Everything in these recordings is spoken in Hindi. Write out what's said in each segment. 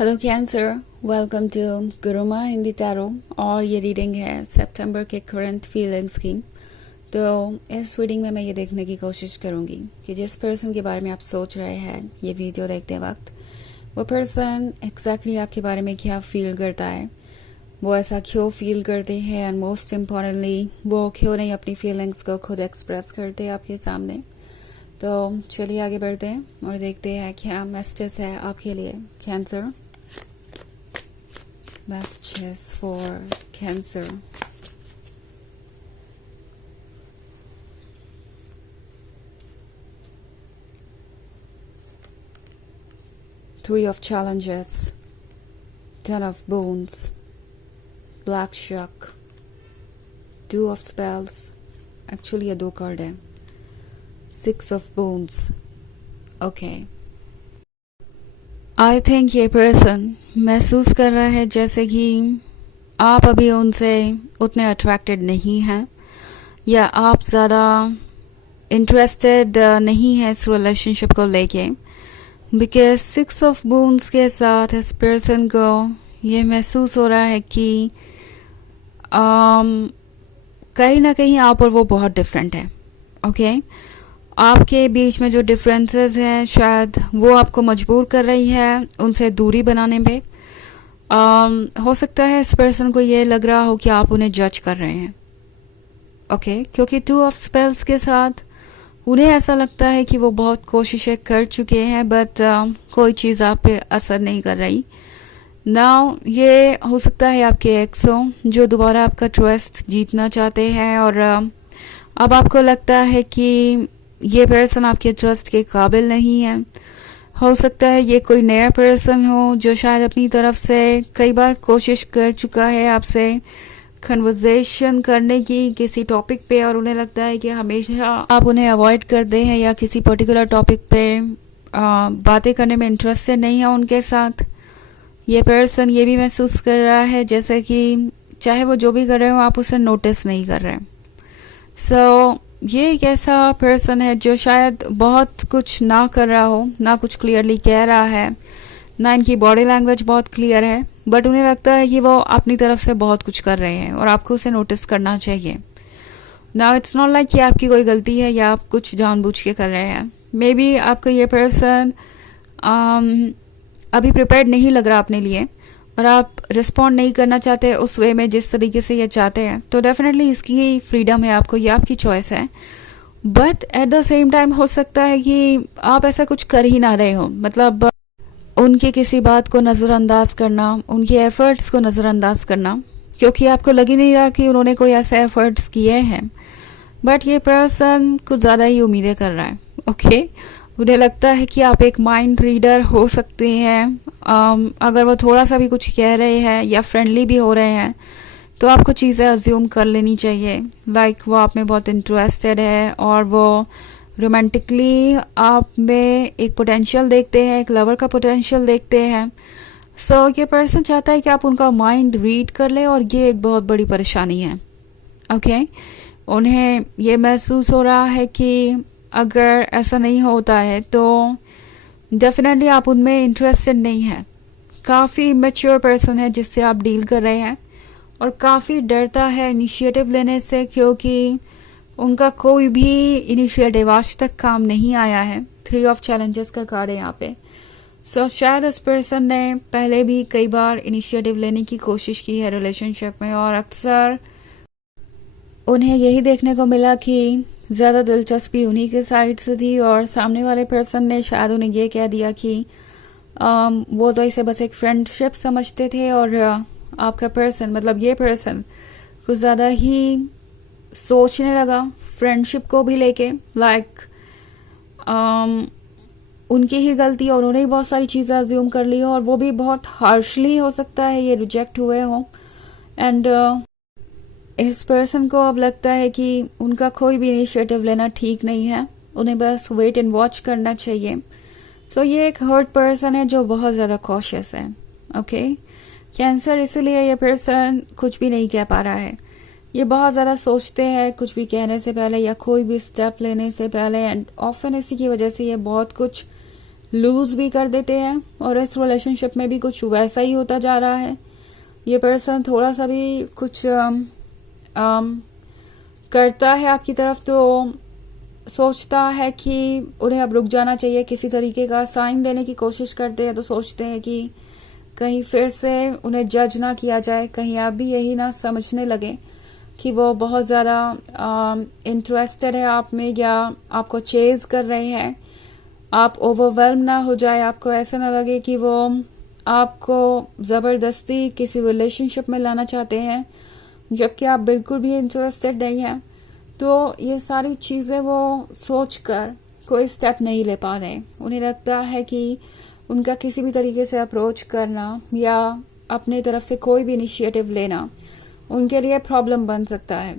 Hello Cancer, welcome to Guruma Hindi tarot. और ये रीडिंग है सितंबर के करंट फीलिंग्स की। तो इस रीडिंग में मैं ये देखने की कोशिश करूँगी कि जिस पर्सन के बारे में आप सोच रहे हैं ये वीडियो देखते वक्त, वो पर्सन एग्जैक्टली आपके बारे में क्या फील करता है, वो ऐसा क्यों फील करते हैं, एंड मोस्ट इम्पॉर्टेंटली वो क्यों नहीं अपनी फीलिंग्स को खुद एक्सप्रेस करते आपके सामने। तो चलिए आगे बढ़ते हैं और देखते हैं क्या मैसेज है आपके लिए cancer. Messages for Cancer. Three of Challenges, Ten of Bones, Black Shuck, Two of Spells. Actually ये दो कार्ड है। Six of Bones. Okay. I think ये पर्सन महसूस कर रहा है जैसे कि आप अभी उनसे उतने अट्रैक्टेड नहीं हैं, या आप ज़्यादा इंटरेस्टेड नहीं है इस रिलेशनशिप को लेके। बिकॉज सिक्स ऑफ बोन्स के साथ इस पर्सन को ये महसूस हो रहा है कि कहीं ना कहीं आप और वो बहुत डिफरेंट है। ओके आपके बीच में जो डिफरेंसेस हैं शायद वो आपको मजबूर कर रही है उनसे दूरी बनाने पे। हो सकता है इस पर्सन को ये लग रहा हो कि आप उन्हें जज कर रहे हैं। ओके क्योंकि टू ऑफ स्पेल्स के साथ उन्हें ऐसा लगता है कि वो बहुत कोशिशें कर चुके हैं, बट कोई चीज़ आप पे असर नहीं कर रही। नाउ ये हो सकता है आपके एक्स हो जो दोबारा आपका ट्रस्ट जीतना चाहते हैं, और अब आपको लगता है कि ये पर्सन आपके ट्रस्ट के काबिल नहीं है। हो सकता है ये कोई नया पर्सन हो जो शायद अपनी तरफ से कई बार कोशिश कर चुका है आपसे कन्वर्सेशन करने की किसी टॉपिक पे, और उन्हें लगता है कि हमेशा आप उन्हें अवॉइड करते हैं या किसी पर्टिकुलर टॉपिक पे बातें करने में इंटरेस्टेड नहीं है उनके साथ। ये पर्सन ये भी महसूस कर रहा है जैसे कि चाहे वो जो भी कर रहे हो आप उसे नोटिस नहीं कर रहे। सो ये एक ऐसा पर्सन है जो शायद बहुत कुछ ना कर रहा हो, ना कुछ क्लियरली कह रहा है, ना इनकी बॉडी लैंग्वेज बहुत क्लियर है, बट उन्हें लगता है कि वो अपनी तरफ से बहुत कुछ कर रहे हैं और आपको उसे नोटिस करना चाहिए। नाउ इट्स नॉट लाइक कि आपकी कोई गलती है या आप कुछ जानबूझ के कर रहे हैं। मे बी आपका ये पर्सन अभी प्रिपेयर्ड नहीं लग रहा अपने लिए, और आप रिस्पॉन्ड नहीं करना चाहते उस वे में जिस तरीके से ये चाहते हैं, तो डेफिनेटली इसकी फ्रीडम है आपको, ये आपकी चॉइस है। But at the same time हो सकता है कि आप ऐसा कुछ कर ही ना रहे हो, मतलब उनकी किसी बात को नज़रअंदाज करना, उनके एफर्ट्स को नज़रअंदाज करना, क्योंकि आपको लग ही नहीं रहा कि उन्होंने कोई ऐसे एफर्ट्स किए हैं। बट ये पर्सन कुछ ज़्यादा ही उम्मीदें कर रहा है। ओके उन्हें लगता है कि आप एक माइंड रीडर हो सकते हैं। अगर वो थोड़ा सा भी कुछ कह रहे हैं या फ्रेंडली भी हो रहे हैं तो आपको चीज़ें अज्यूम कर लेनी चाहिए, लाइक वो आप में बहुत इंटरेस्टेड है और वो रोमांटिकली आप में एक पोटेंशियल देखते हैं, एक लवर का पोटेंशियल देखते हैं। सो ये पर्सन चाहता है कि आप उनका माइंड रीड कर ले, और ये एक बहुत बड़ी परेशानी है। ओके उन्हें ये महसूस हो रहा है कि अगर ऐसा नहीं होता है तो डेफिनेटली आप उनमें इंटरेस्टेड नहीं है। काफ़ी इमेच्योर पर्सन है जिससे आप डील कर रहे हैं, और काफ़ी डरता है इनिशिएटिव लेने से, क्योंकि उनका कोई भी इनिशिएटिव आज तक काम नहीं आया है। थ्री ऑफ चैलेंजेस का कार्ड है यहाँ पे। सो शायद इस पर्सन ने पहले भी कई बार इनिशिएटिव लेने की कोशिश की है रिलेशनशिप में, और अक्सर उन्हें यही देखने को मिला कि ज़्यादा दिलचस्पी उन्हीं के साइड से थी, और सामने वाले पर्सन ने शायद उन्हें ये कह दिया कि वो तो इसे बस एक फ्रेंडशिप समझते थे, और आपका पर्सन मतलब ये पर्सन कुछ ज़्यादा ही सोचने लगा फ्रेंडशिप को भी लेके, लाइक उनकी ही गलती और उन्होंने ही बहुत सारी चीज़ें अज्यूम कर ली हो, और वो भी बहुत हार्शली हो सकता है ये रिजेक्ट हुए हों। एंड इस पर्सन को अब लगता है कि उनका कोई भी इनिशिएटिव लेना ठीक नहीं है, उन्हें बस वेट एंड वॉच करना चाहिए। सो ये एक हर्ट पर्सन है जो बहुत ज़्यादा कॉशियस है। ओके कैंसर, इसीलिए ये पर्सन कुछ भी नहीं कह पा रहा है। ये बहुत ज़्यादा सोचते हैं कुछ भी कहने से पहले या कोई भी स्टेप लेने से पहले, एंड ऑफन इसी की वजह से ये बहुत कुछ लूज भी कर देते हैं और इस रिलेशनशिप में भी कुछ वैसा ही होता जा रहा है। ये पर्सन थोड़ा सा भी कुछ करता है आपकी तरफ तो सोचता है कि उन्हें अब रुक जाना चाहिए, किसी तरीके का साइन देने की कोशिश करते हैं तो सोचते हैं कि कहीं फिर से उन्हें जज ना किया जाए, कहीं आप भी यही ना समझने लगे कि वो बहुत ज़्यादा इंटरेस्टेड है आप में या आपको चेज कर रहे हैं। आप ओवरवेल्म ना हो जाए, आपको ऐसा ना लगे कि वो आपको ज़बरदस्ती किसी रिलेशनशिप में लाना चाहते हैं जबकि आप बिल्कुल भी इंटरेस्टेड नहीं हैं। तो ये सारी चीज़ें वो सोचकर कोई स्टेप नहीं ले पा रहे। उन्हें लगता है कि उनका किसी भी तरीके से अप्रोच करना या अपने तरफ से कोई भी इनिशिएटिव लेना उनके लिए प्रॉब्लम बन सकता है।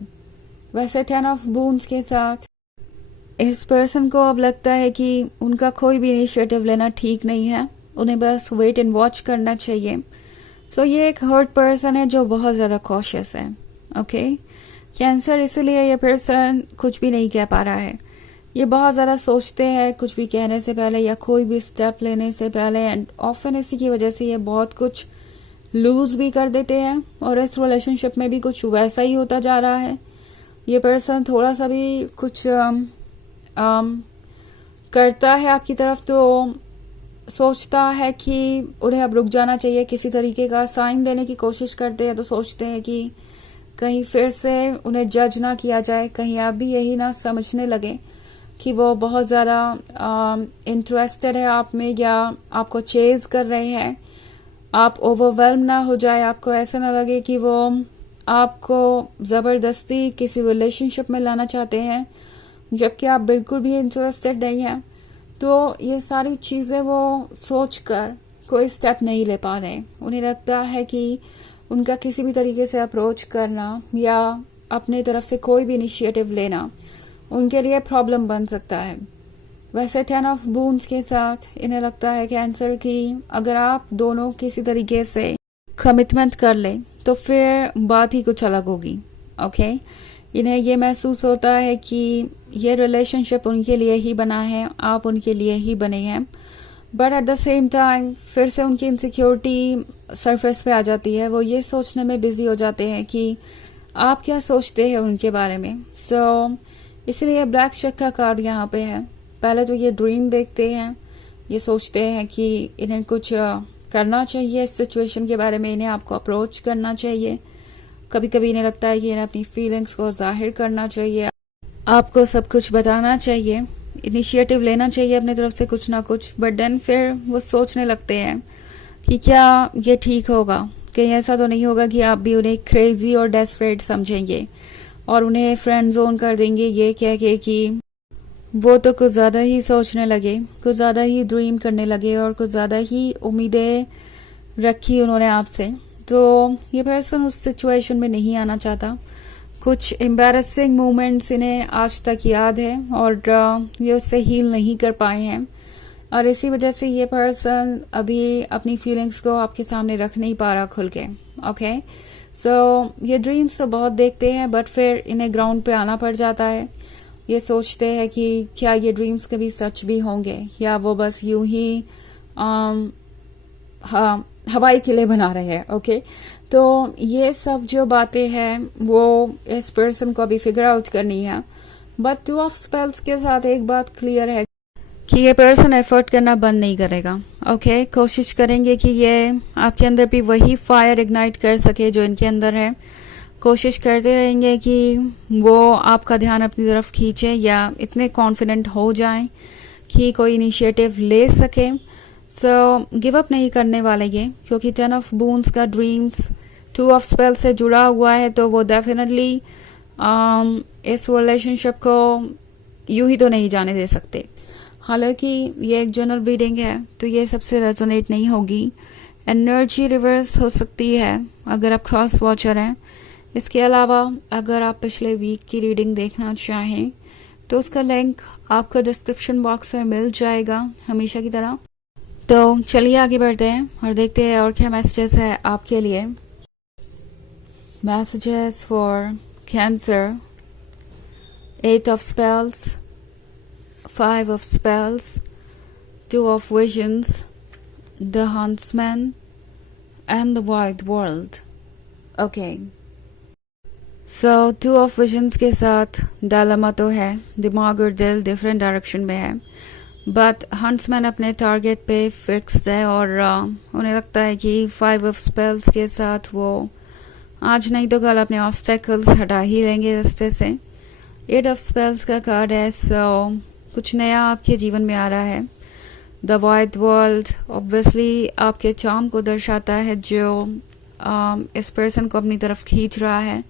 वैसे 10 ऑफ बूंस के साथ इस पर्सन को अब लगता है कि उनका कोई भी इनिशिएटिव लेना ठीक नहीं है, उन्हें बस वेट एंड वॉच करना चाहिए। सो ये एक हर्ट पर्सन है जो बहुत ज़्यादा कॉशियस है। ओके कैंसर, इसलिए ये पर्सन कुछ भी नहीं कह पा रहा है। ये बहुत ज़्यादा सोचते हैं कुछ भी कहने से पहले या कोई भी स्टेप लेने से पहले, एंड ऑफन इसी की वजह से ये बहुत कुछ लूज भी कर देते हैं और इस रिलेशनशिप में भी कुछ वैसा ही होता जा रहा है। ये पर्सन थोड़ा सा भी कुछ करता है आपकी तरफ तो सोचता है कि उन्हें अब रुक जाना चाहिए, किसी तरीके का साइन देने की कोशिश करते हैं तो सोचते हैं कि कहीं फिर से उन्हें जज ना किया जाए, कहीं आप भी यही ना समझने लगे कि वो बहुत ज़्यादा इंटरेस्टेड है आप में या आपको चेज कर रहे हैं। आप ओवरवेल्म ना हो जाए, आपको ऐसा ना लगे कि वो आपको ज़बरदस्ती किसी रिलेशनशिप में लाना चाहते हैं जबकि आप बिल्कुल भी इंटरेस्टेड नहीं हैं। तो ये सारी चीज़ें वो सोचकर कोई स्टेप नहीं ले पा रहे। उन्हें लगता है कि उनका किसी भी तरीके से अप्रोच करना या अपने तरफ से कोई भी इनिशिएटिव लेना उनके लिए प्रॉब्लम बन सकता है। वैसे 10 ऑफ बूंस के साथ इन्हें लगता है कैंसर की अगर आप दोनों किसी तरीके से कमिटमेंट कर ले तो फिर बात ही कुछ अलग होगी। ओके इन्हें ये महसूस होता है कि ये रिलेशनशिप उनके लिए ही बना है, आप उनके लिए ही बने हैं, but at the same time फिर से उनकी इनसिक्योरिटी सरफेस पे आ जाती है। वो ये सोचने में बिजी हो जाते हैं कि आप क्या सोचते हैं उनके बारे में। सो इसलिए ब्लैक शेक का कार्ड यहाँ पे है। पहले तो ये ड्रीम देखते हैं, ये सोचते हैं कि इन्हें कुछ करना चाहिए इस सिचुएशन के बारे में, इन्हें आपको अप्रोच करना चाहिए। कभी कभी इन्हें लगता है कि इन्हें अपनी फीलिंग्स को जाहिर करना चाहिए, आपको सब कुछ बताना चाहिए, इनिशिएटिव लेना चाहिए अपनी तरफ से कुछ ना कुछ। बट देन फिर वो सोचने लगते हैं कि क्या ये ठीक होगा, कहीं ऐसा तो नहीं होगा कि आप भी उन्हें क्रेजी और डेस्परेट समझेंगे और उन्हें फ्रेंड जोन कर देंगे ये कह के कि वो तो कुछ ज़्यादा ही सोचने लगे, कुछ ज़्यादा ही ड्रीम करने लगे और कुछ ज़्यादा ही उम्मीदें रखी उन्होंने आपसे। तो ये पर्सन उस सिचुएशन में नहीं आना चाहता। कुछ एम्बैरेसिंग मोमेंट्स इन्हें आज तक याद है और ये उससे हील नहीं कर पाए हैं और इसी वजह से ये पर्सन अभी अपनी फीलिंग्स को आपके सामने रख नहीं पा रहा खुल के। ओके सो ये ड्रीम्स तो बहुत देखते हैं बट फिर इन्हें ग्राउंड पे आना पड़ जाता है। ये सोचते हैं कि क्या ये ड्रीम्स कभी सच भी होंगे या वो बस यूं ही हवाई किले बना रहे हैं। ओके तो ये सब जो बातें हैं वो इस पर्सन को अभी फिगर आउट करनी है। बट 2 ऑफ स्पेल्स के साथ एक बात क्लियर है कि ये पर्सन एफर्ट करना बंद नहीं करेगा। ओके कोशिश करेंगे कि ये आपके अंदर भी वही फायर इग्नाइट कर सके जो इनके अंदर है। कोशिश करते रहेंगे कि वो आपका ध्यान अपनी तरफ खींचे या इतने कॉन्फिडेंट हो जाएं कि कोई इनिशिएटिव ले सके। सो गिव अप नहीं करने वाले ये, क्योंकि 10 ऑफ बून्स का ड्रीम्स 2 ऑफ स्पेल से जुड़ा हुआ है तो वो डेफिनेटली इस रिलेशनशिप को यूं ही तो नहीं जाने दे सकते। हालांकि ये एक जनरल रीडिंग है तो ये सबसे रेजोनेट नहीं होगी, एनर्जी रिवर्स हो सकती है अगर आप क्रॉस वॉचर हैं। इसके अलावा अगर आप पिछले वीक की रीडिंग देखना चाहें तो उसका लिंक आपको डिस्क्रिप्शन बॉक्स में मिल जाएगा हमेशा की तरह। तो चलिए आगे बढ़ते हैं और देखते हैं और क्या मैसेजेस है आपके लिए। Messages for cancer, 8 of spells, 5 of spells, Two of Visions, The Huntsman, and The Wide World. Okay. So Two of Visions के साथ डायलेमा तो है, दिमाग और दिल डिफरेंट डायरेक्शन में है, बट हंट्समैन अपने टारगेट पे फिक्स्ड है और उन्हें लगता है कि 5 ऑफ स्पेल्स के साथ वो आज नहीं तो कल अपने ऑब्स्टेकल्स हटा ही लेंगे रास्ते से। 8 ऑफ स्पेल्स का कार्ड है, सो कुछ नया आपके जीवन में आ रहा है। द वाइड वर्ल्ड ऑब्वियसली आपके चार्म को दर्शाता है जो इस पर्सन को अपनी तरफ खींच रहा है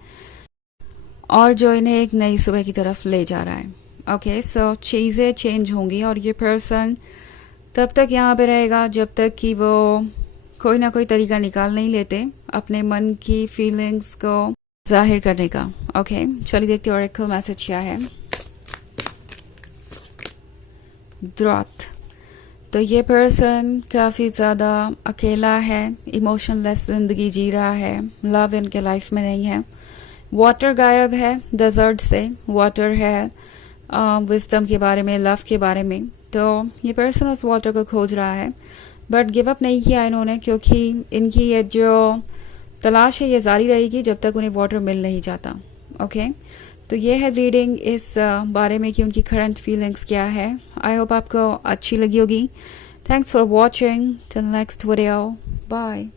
और जो इन्हें एक नई सुबह की तरफ ले जा रहा है। ओके, सो चीज़ें चेंज होंगी और ये पर्सन तब तक यहाँ पे रहेगा जब तक कि वो कोई ना कोई तरीका निकाल नहीं लेते अपने मन की फीलिंग्स को जाहिर करने का। ओके, चलिए देखते हैं ऑरेकल मैसेज क्या है। ड्रॉथ, तो ये पर्सन काफ़ी ज़्यादा अकेला है, इमोशनलेस ज़िंदगी जी रहा है, लव इनके लाइफ में नहीं है। वाटर गायब है डेजर्ट से, वाटर है विजडम के बारे में, लव के बारे में, तो ये पर्सन उस वाटर को खोज रहा है बट गिव अप नहीं किया इन्होंने, क्योंकि इनकी ये जो तलाश है ये जारी रहेगी जब तक उन्हें वाटर मिल नहीं जाता। ओके, तो ये है रीडिंग इस बारे में कि उनकी करंट फीलिंग्स क्या है। आई होप आपको अच्छी लगी होगी। Thanks for watching, till next video, bye.